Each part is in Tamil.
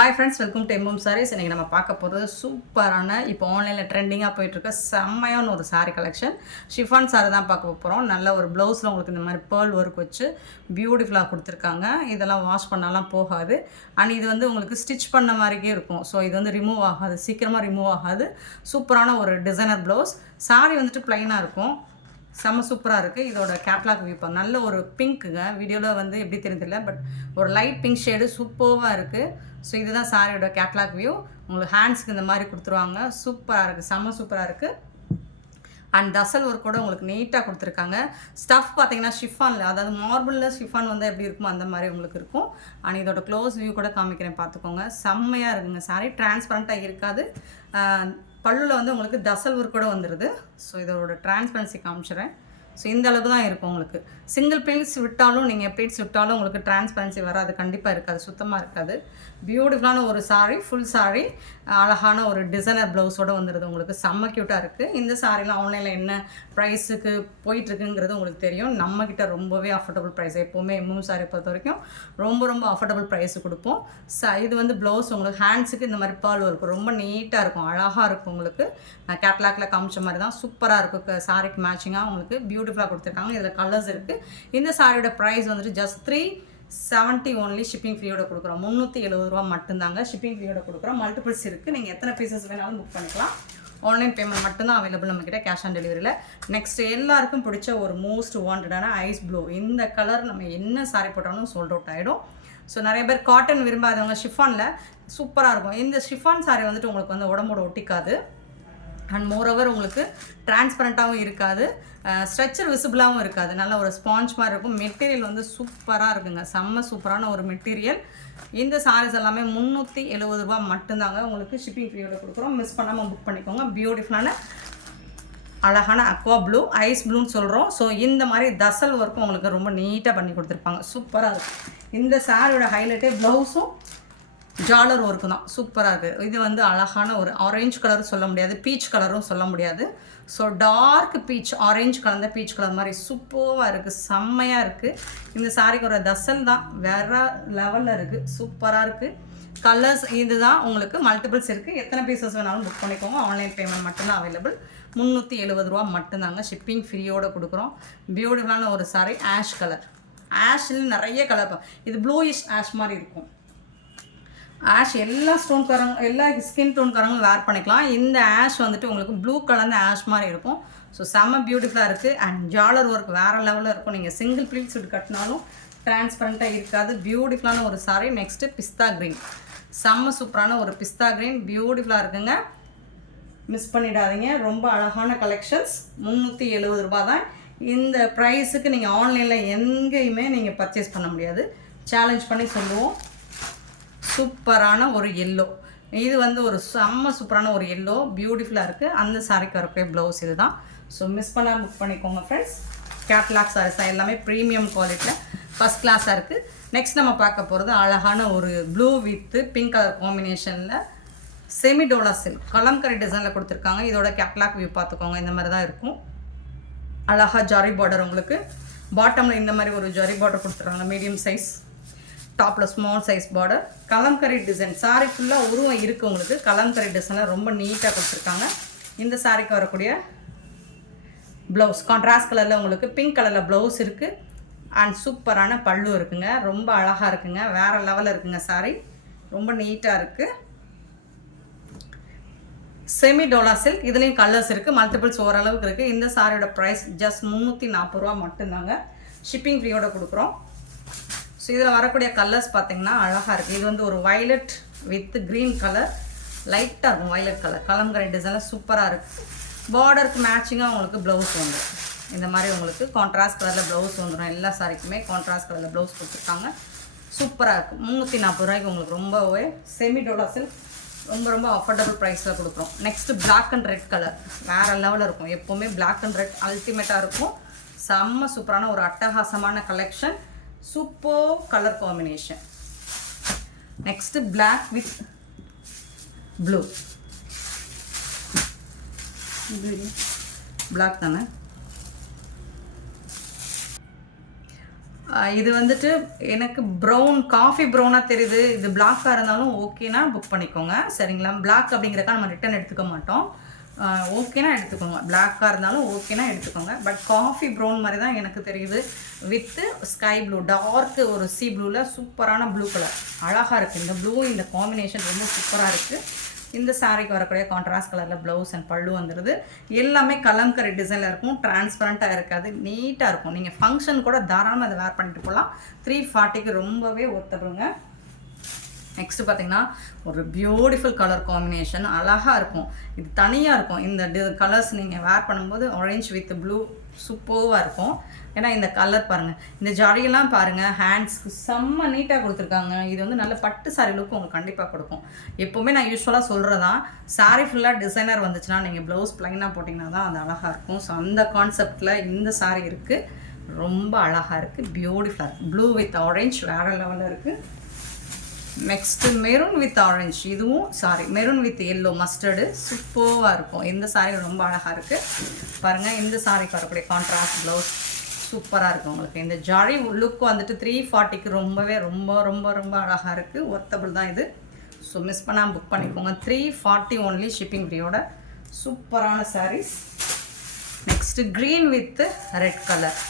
Hi friends, welcome to MM sarees. இன்றைக்கி நம்ம பார்க்க போகிறது சூப்பரான இப்போ ஆன்லைனில் ட்ரெண்டிங்காக போயிட்டுருக்க செம்மையான ஒரு சாரீ கலெக்ஷன். ஷிஃபான் சாரி தான் பார்க்க போகிறோம். நல்ல ஒரு ப்ளவுஸில் உங்களுக்கு இந்த மாதிரி பேர்ல் ஒர்க் வச்சு பியூட்டிஃபுல்லாக கொடுத்துருக்காங்க. இதெல்லாம் வாஷ் பண்ணாலாம் போகாது. அண்ட் இது வந்து உங்களுக்கு ஸ்டிச் பண்ண மாதிரிக்கே இருக்கும். ஸோ இது வந்து ரிமூவ் ஆகாது, சீக்கிரமாக ரிமூவ் ஆகாது. சூப்பரான ஒரு டிசைனர் ப்ளவுஸ். சாரீ வந்துட்டு ப்ளைனாக இருக்கும். செம்ம சூப்பராக இருக்குது. இதோட கேட்லாக் வியூ நல்ல ஒரு பிங்க்குங்க. வீடியோவில் வந்து எப்படி தெரிஞ்சதில்ல, பட் ஒரு லைட் பிங்க் ஷேடு சூப்பராக இருக்குது. ஸோ இதுதான் சாரியோட கேட்லாக் வியூ. உங்களுக்கு ஹேண்ட்ஸ்க்கு இந்த மாதிரி கொடுத்துருவாங்க. சூப்பராக இருக்குது, செம்ம சூப்பராக இருக்குது. அண்ட் டசல் ஒர்க் கூட உங்களுக்கு நீட்டாக கொடுத்துருக்காங்க. ஸ்டஃப் பார்த்தீங்கன்னா ஷிஃபானில், அதாவது மார்பிளில் ஷிஃபான் வந்து எப்படி இருக்குமோ அந்த மாதிரி உங்களுக்கு இருக்கும். அண்ட் இதோட க்ளோஸ் வியூ கூட காமிக்கிறேன், பார்த்துக்கோங்க. செம்மையாக இருக்குங்க. சாரி டிரான்ஸ்பரண்ட்டாக இருக்காது. பல்லுவில் வந்து உங்களுக்கு டசல் ஒர்க் கூட வந்துடுது. ஸோ இதோட டிரான்ஸ்பரன்சி காமிச்சிடுறேன். ஸோ இந்த அளவுக்கு தான் இருக்கும். உங்களுக்கு சிங்கிள் ப்ளீட்ஸ் விட்டாலும், நீங்கள் ப்ளீட்ஸ் விட்டாலும் உங்களுக்கு டிரான்ஸ்பரன்சி வராது, கண்டிப்பாக இருக்காது, சுத்தமாக இருக்காது. பியூட்டிஃபுல்லான ஒரு சாரீ, ஃபுல் சாரீ, அழகான ஒரு டிசைனர் ப்ளவுஸோடு வந்துடுது. உங்களுக்கு செம்ம க்யூட்டாக இருக்குது. இந்த சாரீலாம் ஆன்லைனில் என்ன ப்ரைஸுக்கு போயிட்டுருக்குங்கிறது உங்களுக்கு தெரியும். நம்மக்கிட்ட ரொம்பவே அஃபோர்டபுள் ப்ரைஸ். எப்போவுமே எம்எம் சாரீ பொறுத்த வரைக்கும் ரொம்ப அஃபோர்டபுள் ப்ரைஸு கொடுப்போம். இது வந்து ப்ளவுஸ் உங்களுக்கு ஹேண்ட்ஸுக்கு இந்த மாதிரி பேர்ல் இருக்கும். ரொம்ப நீட்டாக இருக்கும், அழகாக இருக்கும். உங்களுக்கு நான் கேட்லாக்கில் காமிச்ச மாதிரி தான் சூப்பராக இருக்கும். சாரிக்கு மேட்சிங்காக உங்களுக்கு பியூட்டிஃபுல்லாக கொடுத்துருக்காங்க. இதில் கலர்ஸ் இருக்குது. இந்த சாரியோட ப்ரைஸ் வந்துட்டு ஜஸ்ட் 370 ஓன்லி. ஷிப்பிங் ஃப்ரீயோட கொடுக்குறோம். 370 ரூபா மட்டும்தாங்க ஷிப்பிங் ஃப்ரீயோட கொடுக்குறோம். மல்டிபிள்ஸ் இருக்குது. நீங்கள் எத்தனை பீசஸ் வேணாலும் புக் பண்ணிக்கலாம். ஆன்லைன் பேமெண்ட் மட்டும்தான் அவைலபிள் நம்மக்கிட்ட, கேஷ் ஆன் டெலிவரியில். நெக்ஸ்ட் எல்லாருக்கும் பிடிச்ச ஒரு மோஸ்ட் வாண்டடான ஐஸ் ப்ளூ. இந்த கலர் நம்ம என்ன சாரி போட்டாலும் சோல்ட் அவுட் ஆகிடும். ஸோ நிறைய பேர் காட்டன் விரும்பாதவங்க ஷிஃபானில் சூப்பராக இருக்கும். இந்த ஷிஃபான் சாரி வந்துட்டு உங்களுக்கு வந்து உடம்போட ஒட்டிக்காது. அண்ட் மோரோவர் உங்களுக்கு டிரான்ஸ்பரண்ட்டாகவும் இருக்காது, ஸ்ட்ரெச்சர் விசிபிளாகவும் இருக்காது. நல்ல ஒரு ஸ்பாஞ்ச் மாதிரி இருக்கும். மெட்டீரியல் வந்து சூப்பராக இருக்குங்க. செம்ம சூப்பரான ஒரு மெட்டீரியல். இந்த சாரீஸ் எல்லாமே 370 ரூபா மட்டும்தாங்க. உங்களுக்கு ஷிப்பிங் ஃப்ரீயோட கொடுக்குறோம். மிஸ் பண்ணாமல் புக் பண்ணிக்கோங்க. பியூட்டிஃபுல்லான அழகான அக்வா ப்ளூ, ஐஸ் ப்ளூன்னு சொல்கிறோம். ஸோ இந்த மாதிரி தசல் ஒர்க்கும் உங்களுக்கு ரொம்ப நீட்டாக பண்ணி கொடுத்துருப்பாங்க. சூப்பராக இருக்கும். இந்த சாரியோட ஹைலைட்டே ப்ளவுஸும் ஜாலர் ஒர்க்கு தான். சூப்பராக இருக்குது. இது வந்து அழகான ஒரு ஆரஞ்சு கலரும் சொல்ல முடியாது, பீச் கலரும் சொல்ல முடியாது. ஸோ டார்க் பீச், ஆரஞ்சு கலந்த பீச் கலர் மாதிரி சூப்பராக இருக்குது, செம்மையாக இருக்குது. இந்த சாரிக்கு ஒரு தசல் தான் வேறு லெவலில் இருக்குது, சூப்பராக இருக்குது. கலர்ஸ் இது தான். உங்களுக்கு மல்டிபிள்ஸ் இருக்குது. எத்தனை பீசஸ் வேணாலும் புக் பண்ணிக்கோங்க. ஆன்லைன் பேமெண்ட் மட்டும்தான் அவைலபிள். 370 ரூபா மட்டும்தாங்க. ஷிப்பிங் ஃப்ரீயோடு கொடுக்குறோம். பியூட்டிஃபுல்லான ஒரு சாரி, ஆஷ் கலர். ஆஷில் நிறைய கலர், இது ப்ளூயிஷ் ஆஷ் மாதிரி இருக்கும். ஆஷ் எல்லா ஸ்டோன்காரங்க, எல்லா ஸ்கின் டோன்காரங்களும் வேர் பண்ணிக்கலாம். இந்த ஆஷ் வந்துட்டு உங்களுக்கு ப்ளூ கலர்ந்த ஆஷ் மாதிரி இருக்கும். ஸோ செம்ம பியூட்டிஃபுல்லாக இருக்குது. அண்ட் ஜாலர் ஒர்க் வேறு லெவலில் இருக்கும். நீங்கள் சிங்கிள் ப்ளீட்ஸ் விட்டு கட்டினாலும் டிரான்ஸ்பரண்ட்டாக இருக்காது. பியூட்டிஃபுல்லான ஒரு சாரி. நெக்ஸ்ட்டு பிஸ்தா க்ரீன். செம்ம சூப்பரான ஒரு பிஸ்தா க்ரீன், பியூட்டிஃபுல்லாக இருக்குங்க. மிஸ் பண்ணிடாதீங்க. ரொம்ப அழகான கலெக்ஷன்ஸ். 370 ரூபா தான். இந்த ப்ரைஸுக்கு நீங்கள் ஆன்லைனில் எங்கேயுமே நீங்கள் பர்ச்சேஸ் பண்ண முடியாது. சேலஞ்ச் பண்ணி சொல்லுவோம். சூப்பரான ஒரு எல்லோ. இது வந்து ஒரு செம்ம சூப்பரான ஒரு எல்லோ, பியூட்டிஃபுல்லாக இருக்குது. அந்த சாரிக்கு வரக்கூடிய ப்ளவுஸ் இது தான். ஸோ மிஸ் பண்ணால் புக் பண்ணிக்கோங்க ஃப்ரெண்ட்ஸ். கேட்லாக் சாரீஸ் எல்லாமே ப்ரீமியம் குவாலிட்டியில் ஃபஸ்ட் கிளாஸாக இருக்குது. நெக்ஸ்ட் நம்ம பார்க்க போகிறது அழகான ஒரு ப்ளூ வித் பிங்க் கலர் காம்பினேஷனில் செமிடோலா சில்க் கலம்கரி டிசைனில் கொடுத்துருக்காங்க. இதோட கேட்லாக் வியூ பார்த்துக்கோங்க. இந்த மாதிரி தான் இருக்கும். அழகாக ஜரி பார்டர். உங்களுக்கு பாட்டமில் இந்த மாதிரி ஒரு ஜரி பார்டர் கொடுத்துருக்காங்க, மீடியம் சைஸ். டாப்பில் small size border. Kalamkari design. Sorry ஃபுல்லாக உருவம் இருக்குது உங்களுக்கு. கலம்கரி டிசைனில் ரொம்ப நீட்டாக கொடுத்துருக்காங்க. இந்த சாரிக்கு வரக்கூடிய ப்ளவுஸ் கான்ட்ராஸ்ட் கலரில் உங்களுக்கு பிங்க் கலரில் ப்ளவுஸ் இருக்குது. அண்ட் சூப்பரான பல்லு இருக்குங்க. ரொம்ப அழகாக இருக்குங்க. வேறு லெவலில் இருக்குங்க சாரி. ரொம்ப நீட்டாக இருக்குது. Semi Dola silk. இதுலேயும் கலர்ஸ் இருக்குது, மல்டிபிள்ஸ் ஓரளவுக்கு இருக்குது. இந்த சாரியோட ப்ரைஸ் ஜஸ்ட் 340 ரூபா மட்டும்தாங்க. ஷிப்பிங் ஃப்ரீயோட கொடுக்குறோம். ஸோ இதில் வரக்கூடிய கலர்ஸ் பார்த்திங்கன்னா அழகாக இருக்குது. இது வந்து ஒரு வைலட் வித் க்ரீன் கலர், லைட்டாக இருக்கும் வைலட் கலர். கலம்கரி டிசைனில் சூப்பராக இருக்குது. பார்டருக்கு மேட்சிங்காக உங்களுக்கு ப்ளவுஸ் வந்துடும். இந்த மாதிரி உங்களுக்கு கான்ட்ராஸ்ட் கலரில் ப்ளவுஸ் வந்துடும். எல்லா சாரிக்குமே கான்ட்ராஸ்ட் கலரில் ப்ளவுஸ் கொடுத்துருக்காங்க. சூப்பராக இருக்குது. 340 ரூபாய்க்கு உங்களுக்கு ரொம்பவே செமி டோலா சில்க் ரொம்ப அஃபோர்டபுள் ப்ரைஸில் கொடுக்குறோம். Next black and red colour வேறு லெவலில் இருக்கும். எப்போவுமே பிளாக் அண்ட் ரெட் அல்டிமேட்டாக இருக்கும். செம்ம சூப்பரான ஒரு அட்டகாசமான collection. Super colour combination. Next black with blue. Black தானே. இது வந்துட்டு எனக்கு ப்ரௌன் காஃபி ப்ரௌனாக தெரியுது, இது பிளாக்காக இருந்தாலும் ஓகேனா புக் பண்ணிக்கோங்க சரிங்களா. பிளாக் அப்படிங்கிறக்கா நம்ம ரிட்டன் எடுத்துக்க மாட்டோம். ஓகேனா எடுத்துக்கோங்க, பிளாக்காக இருந்தாலும் ஓகேனா எடுத்துக்கோங்க. பட் காஃபி ப்ரௌன் மாதிரி தான் எனக்கு தெரியுது, வித்து ஸ்கை ப்ளூ, டார்க்கு ஒரு சி ப்ளூவில் சூப்பரான ப்ளூ கலர் அழகாக இருக்குது. இந்த ப்ளூ இந்த காம்பினேஷன் ரொம்ப சூப்பராக இருக்குது. இந்த சாரீக்கு வரக்கூடிய கான்ட்ராஸ்ட் கலரில் ப்ளவுஸ் அண்ட் பல்லு வந்துடுது. எல்லாமே கலம்கரி டிசைனில் இருக்கும், டிரான்ஸ்பரண்ட்டாக இருக்காது, நீட்டாக இருக்கும். நீங்கள் ஃபங்க்ஷன் கூட தாராளமாக அதை வேர் பண்ணிட்டு போகலாம். 340க்கு ரொம்பவே ஒர்த்தபுளுங்க. நெக்ஸ்ட்டு பார்த்தீங்கன்னா ஒரு பியூட்டிஃபுல் கலர் காம்பினேஷன் அழகாக இருக்கும். இது தனியாக இருக்கும். இந்த கலர்ஸ் நீங்கள் வேர் பண்ணும்போது ஆரஞ்ச் வித் ப்ளூ சூப்பராக இருக்கும். ஏன்னா இந்த கலர் பாருங்கள், இந்த ஜரியெல்லாம் பாருங்கள், ஹேண்ட்ஸ்க்கு செம்ம நீட்டாக கொடுத்துருக்காங்க. இது வந்து நல்ல பட்டு சாரீ லுக்கு உங்களுக்கு கண்டிப்பாக கொடுக்கும். எப்போவுமே நான் யூஸ்வலாக சொல்கிறதான், சாரீ ஃபுல்லாக டிசைனர் வந்துச்சுன்னா நீங்கள் ப்ளவுஸ் ப்ளைனாக போட்டிங்கன்னா தான் அது அழகாக இருக்கும். ஸோ அந்த கான்செப்டில் இந்த சாரீ இருக்குது, ரொம்ப அழகாக இருக்குது, பியூட்டிஃபுல்லாக இருக்குது. ப்ளூ வித் ஆரஞ்ச் வேறு லெவலில் இருக்குது. நெக்ஸ்ட்டு மெரூன் வித் ஆரஞ்ச், இதுவும் மெரூன் வித் எல்லோ மஸ்டர்டு சூப்பராக இருக்கும். இந்த சாரீ ரொம்ப அழகாக இருக்குது பாருங்கள். இந்த சாரீக்கு வரக்கூடிய கான்ட்ராஸ்ட் ப்ளவுஸ் சூப்பராக இருக்குது உங்களுக்கு. இந்த ஜாரி லுக் வந்துட்டு 340க்கு ரொம்பவே ரொம்ப ரொம்ப ரொம்ப அழகாக இருக்குது, ஒர்த்தபிள் தான் இது. ஸோ மிஸ் பண்ணாமல் புக் பண்ணிக்கோங்க. 340 ஒன்லி ஷிப்பிங் ஃப்ரீயோட சூப்பரான sarees. Next green with red colour,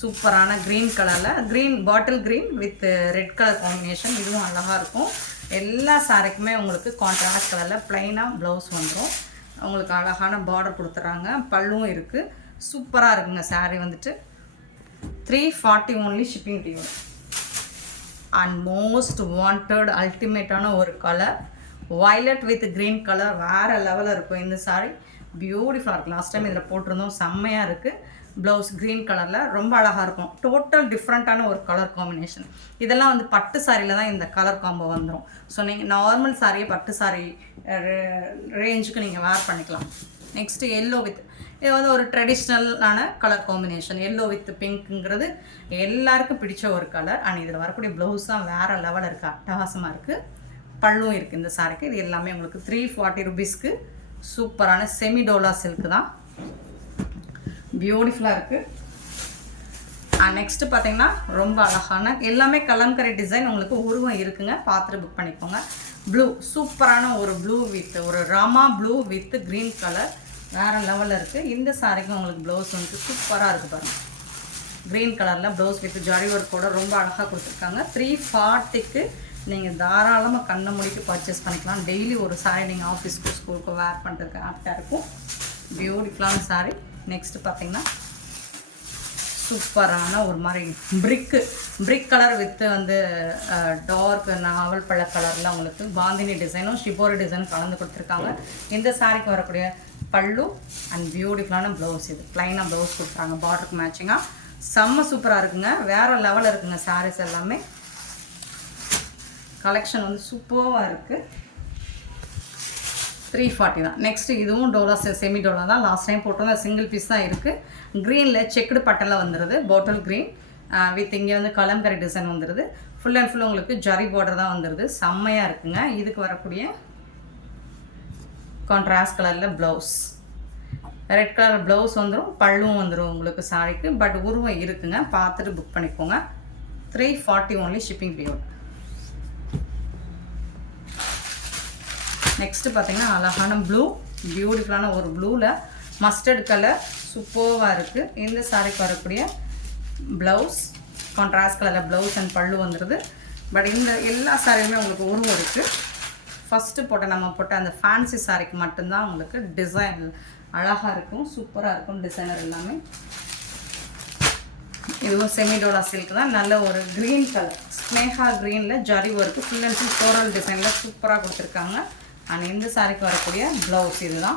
சூப்பரான க்ரீன் கலரில், green bottle green with red colour combination, இதுவும் அழகாக இருக்கும். எல்லா சாரிக்குமே உங்களுக்கு கான்ட்ராஸ்ட் கலரில் ப்ளைனாக ப்ளவுஸ் வந்துடும். உங்களுக்கு அழகான பார்டர் கொடுத்துட்றாங்க, பல்லும் இருக்குது, சூப்பராக இருக்குங்க. சாரீ வந்துட்டு 340 ஒன்லி ஷிப்பிங் ஃப்ரீயோட. அண்ட் மோஸ்ட் வாண்டட் அல்டிமேட்டான ஒரு colour violet with green colour வேறு லெவலில் இருக்கும். இந்த சாரீ பியூட்டிஃபுல்லாக இருக்குது. லாஸ்ட் டைம் இதில் போட்டிருந்தோம், செம்மையாக இருக்குது. ப்ளவுஸ் க்ரீன் கலரில் ரொம்ப அழகாக இருக்கும். டோட்டல் டிஃப்ரெண்ட்டான ஒரு கலர் காம்பினேஷன். இதெல்லாம் வந்து பட்டு சாரியில் தான் இந்த கலர் காம்போ வந்துடும். ஸோ நீங்கள் நார்மல் சாரியை பட்டு சாரி ரேஞ்சுக்கு நீங்கள் வேர் பண்ணிக்கலாம். நெக்ஸ்ட்டு எல்லோ வித், இது வந்து ஒரு ட்ரெடிஷ்னலான கலர் காம்பினேஷன். எல்லோ வித் பிங்க்குங்கிறது எல்லாருக்கும் பிடிச்ச ஒரு கலர். அண்ட் இதில் வரக்கூடிய ப்ளவுஸ் தான் வேறு லெவலில் இருக்குது, அட்டகாசமாக இருக்குது. பல்லும் இருக்குது இந்த சாரிக்கு. இது எல்லாமே உங்களுக்கு 340 ருபீஸ்க்கு சூப்பரான செமி டோலா சில்க்கு தான், பியூட்டிஃபுல்லாக இருக்குது. நெக்ஸ்ட்டு பார்த்தீங்கன்னா ரொம்ப அழகான எல்லாமே கலம்கரி டிசைன், உங்களுக்கு உருவம் இருக்குங்க, பார்த்துட்டு புக் பண்ணிக்கோங்க. ப்ளூ சூப்பரான ஒரு ப்ளூ வித் ஒரு Rama blue with green colour வேறு லெவலில் இருக்குது. இந்த சாரிக்கும் உங்களுக்கு ப்ளவுஸ் வந்து சூப்பராக இருக்குது பாருங்கள். க்ரீன் கலரில் ப்ளவுஸ் வித் ஜரி ஒர்க்கோட ரொம்ப அழகாக கொடுத்துருக்காங்க. 340க்கு நீங்கள் தாராளமாக கண்ணை முடிக்கு பர்ச்சேஸ் பண்ணிக்கலாம். டெய்லி ஒரு சாரி நீங்கள் ஆஃபீஸ்க்கு ஸ்கூலுக்கு வேர் பண்ணுறதுக்கு ஆப்டாக இருக்கும். பியூட்டிஃபுல்லான சாரி. நெக்ஸ்ட்டு பார்த்தீங்கன்னா சூப்பரான ஒரு மாதிரி பிரிக் கலர் வித்து வந்து டார்க் நாவல் பழ கலரில் உங்களுக்கு பாந்தினி டிசைனும் ஷிபோரி டிசைனும் கலந்து கொடுத்துருக்காங்க. இந்த சாரிக்கு வரக்கூடிய பல்லு அண்ட் பியூட்டிஃபுல்லான ப்ளவுஸ், இது ப்ளைனாக ப்ளவுஸ் கொடுத்துருக்காங்க பார்டருக்கு மேட்சிங்காக. செம்ம சூப்பராக இருக்குங்க, வேறு லெவலில் இருக்குங்க. சாரீஸ் எல்லாமே கலெக்ஷன் வந்து சூப்பராக இருக்குது. 340 தான். நெக்ஸ்ட்டு இதுவும் டோலா செமி டோலா தான். லாஸ்ட் டைம் போட்டோம், சிங்கிள் பீஸ் தான் இருக்குது. க்ரீனில் செக்குடு பட்டெல்லாம் வந்துடுது, பாட்டில் க்ரீன் வித் இங்கே வந்து கலம்கரி டிசைன் வந்துடுது. ஃபுல் அண்ட் ஃபுல் உங்களுக்கு ஜரி பார்டர் தான் வந்துடுது, செம்மையாக இருக்குங்க. இதுக்கு வரக்கூடிய கான்ட்ராஸ்ட் கலரில் ப்ளவுஸ், ரெட் கலர் ப்ளவுஸ் வந்துடும், பல்லும் வந்துடும் உங்களுக்கு சாரிக்கு. பட் உருவம் இருக்குங்க, பார்த்துட்டு புக் பண்ணிக்கோங்க. 340 ஒன்லி ஷிப்பிங் பீரியட். நெக்ஸ்ட்டு பார்த்தீங்கன்னா அழகான ப்ளூ, பியூட்டிஃபுல்லான ஒரு ப்ளூவில் மஸ்டர்ட் கலர் சூப்பராக இருக்குது. இந்த சாரிக்கு வரக்கூடிய ப்ளவுஸ் கான்ட்ராஸ்ட் கலரில் ப்ளவுஸ் அண்ட் பல்லு வந்துடுது. பட் இந்த எல்லா சாரியுமே உங்களுக்கு உருவம் இருக்குது. ஃபஸ்ட்டு நம்ம போட்ட அந்த ஃபேன்சி சாரிக்கு மட்டும்தான் உங்களுக்கு டிசைன் அழகாக இருக்கும், சூப்பராக இருக்கும் டிசைனர் எல்லாமே. இதுவும் செமிடோலா சில்க் தான். நல்ல ஒரு க்ரீன் கலர், ஸ்னேகா க்ரீனில் zari work full and full floral டிசைனில் சூப்பராக கொடுத்துருக்காங்க. அண்ட் இந்த சாரிக்கு வரக்கூடிய ப்ளவுஸ் இதுதான்,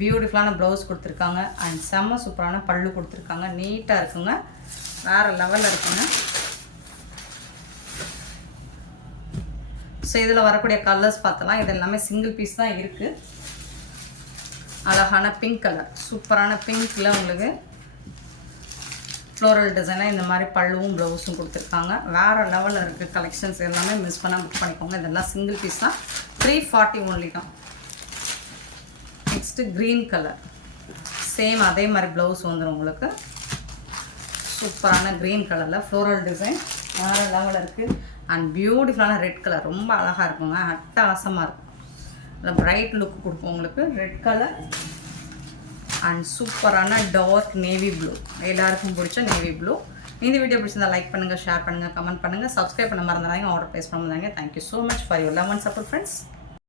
பியூட்டிஃபுல்லான ப்ளவுஸ் கொடுத்துருக்காங்க. அண்ட் செம்ம சூப்பரான பல்லு கொடுத்துருக்காங்க, நீட்டாக இருக்குங்க, வேறு லெவலில் இருக்குங்க. ஸோ இதில் வரக்கூடிய கலர்ஸ் பார்த்தலாம், இது எல்லாமே சிங்கிள் பீஸ் தான் இருக்குது. அழகான பிங்க் கலர், சூப்பரான பிங்க்கில் உங்களுக்கு ஃப்ளோரல் டிசைனாக இந்த மாதிரி பல்லுவும் ப்ளவுஸும் கொடுத்துருக்காங்க, வேறு லெவலில் இருக்குது. கலெக்ஷன்ஸ் எல்லாமே மிஸ் பண்ணால் புக் பண்ணிக்கோங்க. இதெல்லாம் சிங்கிள் பீஸ் தான், 340 ஒன்லி தான். நெக்ஸ்ட்டு க்ரீன் கலர், சேம் அதே மாதிரி ப்ளவுஸ் வந்துடும் உங்களுக்கு. சூப்பரான க்ரீன் கலரில் ஃப்ளோரல் டிசைன் வேறு லெவலில் இருக்குது. அண்ட் பியூட்டிஃபுல்லான ரெட் கலர் ரொம்ப அழகாக இருக்குங்க, அட்டகாசமாக இருக்கும். இல்லை பிரைட் லுக் கொடுக்கும் உங்களுக்கு ரெட் கலர். அண்ட் சூப்பரான டார்க் நேவி ப்ளூ, எல்லாருக்கும் பிடிச்ச நேவி ப்ளூ. இந்த வீடியோ பிடிச்சிருந்தா லைக் பண்ணுங்கள், ஷேர் பண்ணுங்கள், கமெண்ட் பண்ணுங்கள், சப்ஸ்கிரைப் பண்ண மறந்துடாதீங்க, ஆர்டர் ப்ளேஸ் பண்ண முடியாங்க. Thank you so much for your love and support friends.